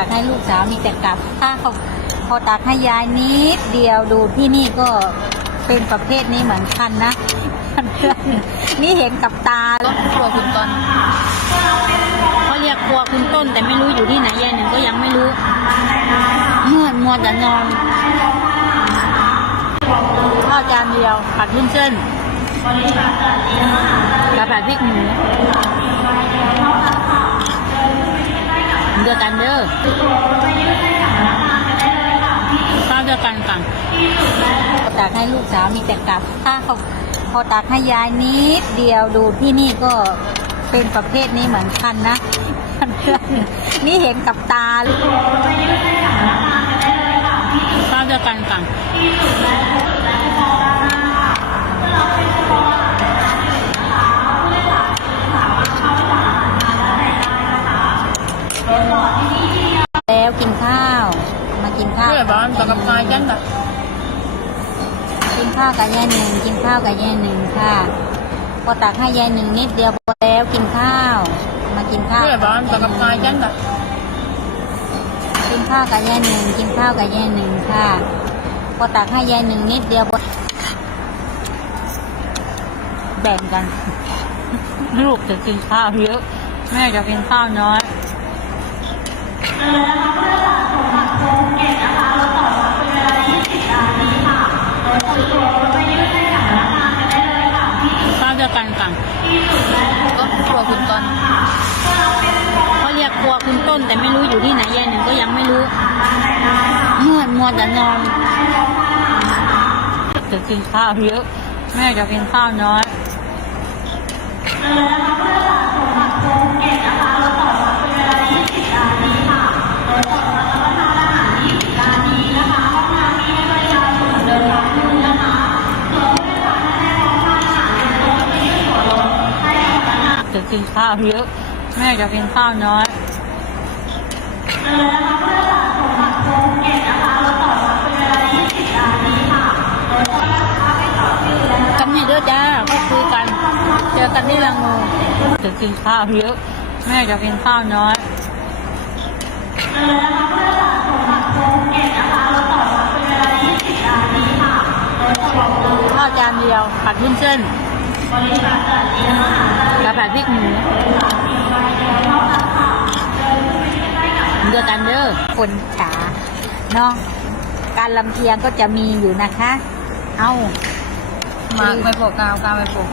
ตักให้ลูกสาวมีแต่กลับถ้าเขาพอตักให้ยายนิดเดียวดูที่นี่ก็เป็นประเภทนี้เหมือนกันนะนี่เห็นกับตาต้นครัวคุณต้นเขาเรียกครัวคุณต้น แต่ไม่รู้อยู่ที่ไหนยายหนึ่งก็ยังไม่รู้เมื่อมัวแต่นอนข้าวจานเดียวผัดวุ้นเส้นกับผัดพริกหมู เดียวกันเด้อข้าวเดียวกันกันตักให้ลูกสาวมีแต่กลับถ้าเขาพอตักให้ยายนิดเดียวดูที่นี่ก็เป็นประเภทนี้เหมือนกันนะนี่เห็นกับตาข้าวเดียวกันกัน มากินข้าวเพื่อบ้านตะกับนายกันแบบกินข้าวกับยายหนึ่งกินข้าวกับยายหนึ่งค่ะพอตักให้ยายหนึ่งนิดเดียวพอแล้วกินข้าว มากินข้าวเพื่อบ้านตะกับนายกันแบบกินข้าวกับยายหนึ่งกินข้าวกับยายหนึ่งค่ะพอตักให้ยายหนึ่งนิดเดียวพอแบ่งกัน ลูกจะกินข้าวเยอะแม่จะกินข้าวน้อย เขาเรียกครัวคุณต้นแต่ไม่รู้อยู่ที่ไหนยายหนึ่งก็ยังไม่รู้เมื่อมัวแต่นอนจะกินข้าวเยอะแม่จะกินข้าวน้อย กินข้าวเยอะ แม่จะกินข้าวน้อยกันนี่ด้วยจ้าก็คุยกัน เจอกันที่ละงูจะกินข้าวเยอะ แม่จะกินข้าวน้อยข้าวจานเดียวผัดวุ้นเส้น กับผัดพริกหมูเดียวกันเด้อคนจ๋าเนาะการลำเทียงก็จะมีอยู่นะคะ เอาหมากไม่โปะกาวกาวไม่โปะ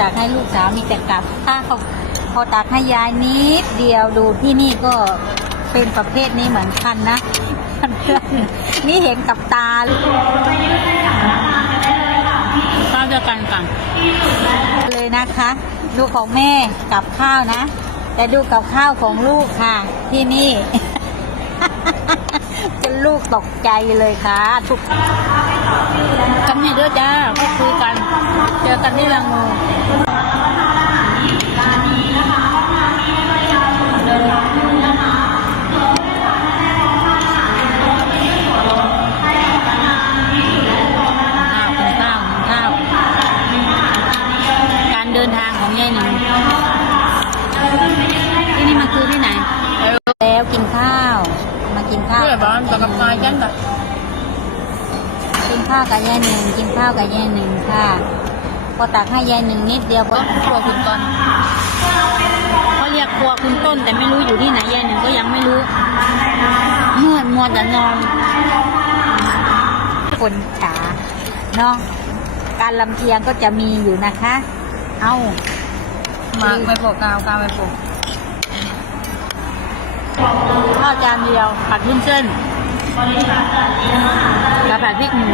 ตักให้ลูกสาวมีแต่กลับถ้าเขาพอตักให้ยายนิดเดียวดูที่นี่ก็เป็นประเภทนี้เหมือนกันนะนี่เห็นกับตา ข้าวเดียวกันกันเลยนะคะ ดูของแม่กับข้าวนะ แต่ดูกับข้าวของลูกค่ะ ที่นี่ จนลูกตกใจเลยค่ะทุกกันนี่ด้วยจ้าก็คุยกัน เจอกันที่ละงู กับยายหนึ่งกินข้าวกับยายหนึ่งค่ะ พอตักให้ยายหนึ่งนิดเดียวพอต้นครัวคุณต้นเขาเรียกครัวคุณต้น แต่ไม่รู้อยู่ที่ไหนยายหนึ่งก็ยังไม่รู้เมื่อมัวแต่นอนคนจ๋าเนาะการลำเทียงก็จะมีอยู่นะคะ เอามาไม่โปะกาวกาวไม่โปะข้าวจานเดียวผัดวุ้นเส้น กับผัดพริกหมู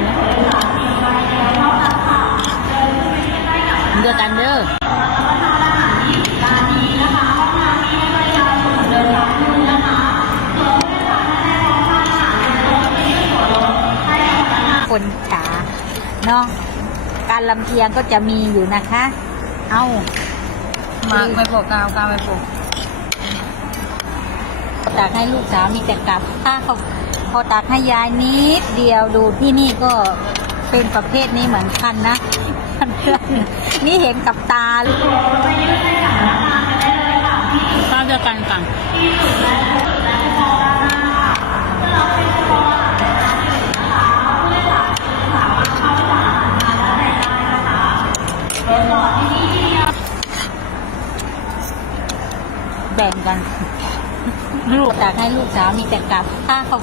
เดียวกันเด้อคนจ๋าเนาะการลำเทียงก็จะมีอยู่นะคะ เอามากไม่โปะกาวกาวไม่โปะตักให้ลูกสาวมีแต่กลับถ้าเขา พอตักให้ยายนิดเดียวดูที่นี่ก็เป็นประเภทนี้เหมือนกันนะนี่เห็นกับตาข้าวเดียวเดียวกันกันแบ่งกันลูกตักให้ลูกสาวมีแต่กลับถ้าเขา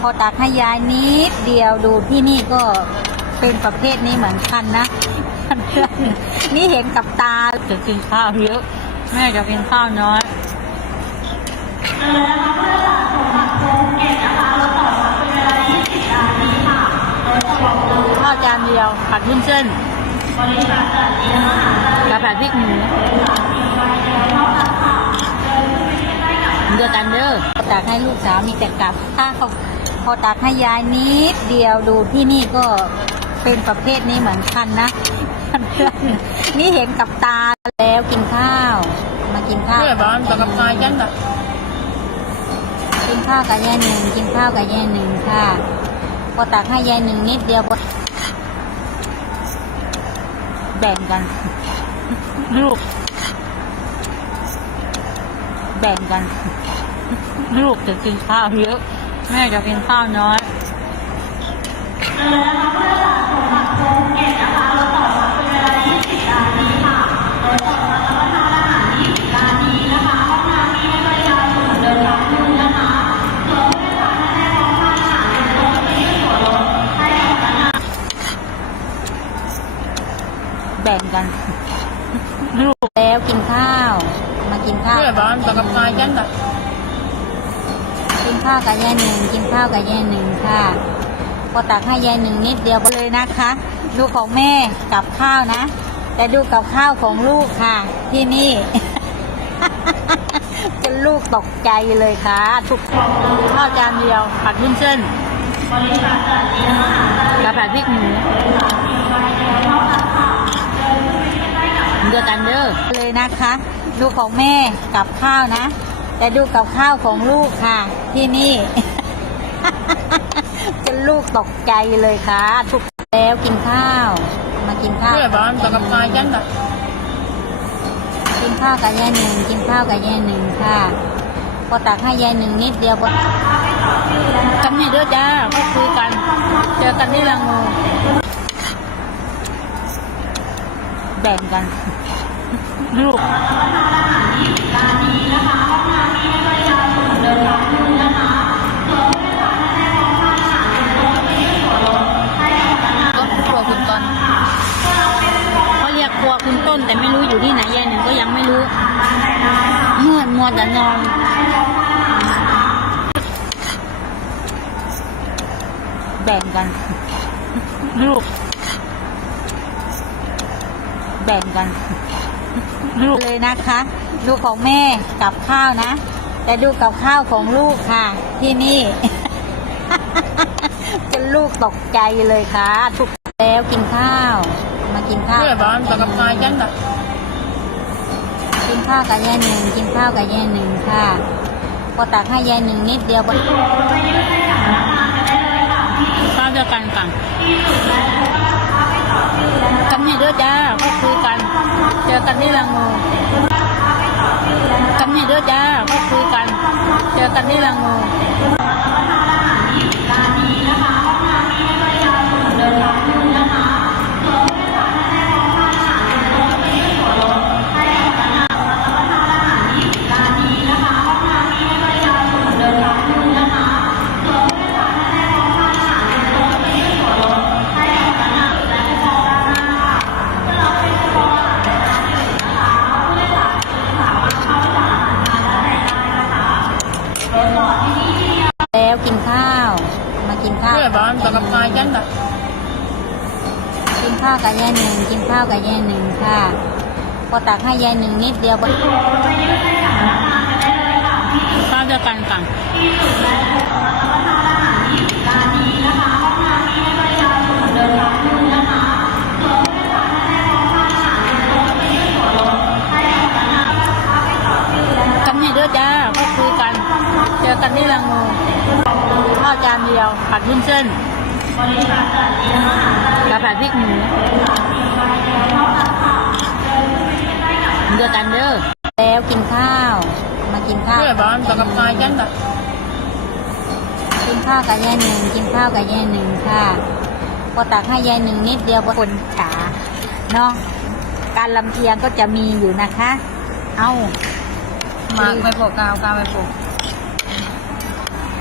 พอตักให้ยายนิดเดียวดูที่นี่ก็เป็นประเภทนี้เหมือนกันนะนี่เห็นกับตาจะกินข้าวเยอะแม่จะกินข้าวน้อยข้าวจานเดียวผัดวุ้นเส้นกับผัดพริกหมูเดียวกันเด้อตักให้ลูกสาวมีแต่กลับถ้า เขาพอตักให้ยายนิดเดียวดูที่นี่ก็เป็นประเภทนี้เหมือนกันนะนี่เห็นกับตาแล้วกินข้าว มากินข้าวเพื่อบ้านต่อกับนายยันน่ะกินข้าวกับยายหนึ่งกินข้าวกับยายหนึ่งค่ะพอตักให้ยายหนึ่งนิดเดียวพอแบ่งกันลูกแบ่งกันลูกจะกินข้าวเยอะ แม่จะกินข้าวน้อย กินข้าวกับยายหนึ่งกินข้าวกับยายหนึ่งค่ะพอตักให้ยายหนึ่งนิดเดียวไปเลยนะคะ ดูของแม่กับข้าวนะ แต่ดูกับข้าวของลูกค่ะ ที่นี่จนลูกตกใจเลยค่ะทุกข้าวจานเดียวผัดวุ้นเส้นกับผัดพริกหมูเดียวกันเด้อเลยนะคะ ดูของแม่กับข้าวนะ แต่ดูกับข้าวของลูกค่ะ ที่นี่ จนลูกตกใจเลยค่ะ ทุกแล้วกินข้าว มากินข้าวเพื่อบ้านต่อกับนายยันน่ะกินข้าวกับยายหนึ่งกินข้าวกับยายหนึ่งค่ะ พอตักให้ยายหนึ่งนิดเดียวพอกันนี่เด้อจ้าก็คุยกัน เจอกันที่ละงูแบ่งกัน ลูกก็ อมัวแต่นอนแบ่งกัน ลูก แบ่งกัน ลูกเลยนะคะดูกของแม่กับข้าวนะแต่ดูกับข้าวของลูกค่ะ ที่นี่จนลูกตกใจเลยค่ะทุกแล้วกินข้าว มากินข้าวเพื่อบ้านต่อกับนายยันนะ กินข้าวกับยายหนึ่งกินข้าวกับยายหนึ่งค่ะพอตักให้ยายหนึ่งนิดเดียวพอข้าวด้วยกันกันกันนี่เด้อจ้าก็คุยกัน เจอกันที่ลังูกันนี่เด้อจ้าก็คุยกัน เจอกันที่ละงู กับนายยันน่ะกินข้าวกับยายหนึ่งกินข้าวกับยายหนึ่งค่ะพอตักให้ยายหนึ่งนิดเดียวพอข้าวเดียวกันกันกันนี่เด้อจ้าก็คุยกัน เจอกันที่ละงูข้าวจานเดียวผัดวุ้นเส้น กับผัดพริกหมูเดียวกันเด้อแล้วกินข้าว มากินาวเพื่อบ้านตะกับมายันน่ะกินข้าวกับยายหนึ่งกินข้าวกับยายหนึ่งค่ะพอตักให้ยายหนึ่งนิดเดียวพอคนขาเนาะการลำเทียงก็จะมีอยู่นะคะ เอามากไม่พอกาวกาวไม่พอ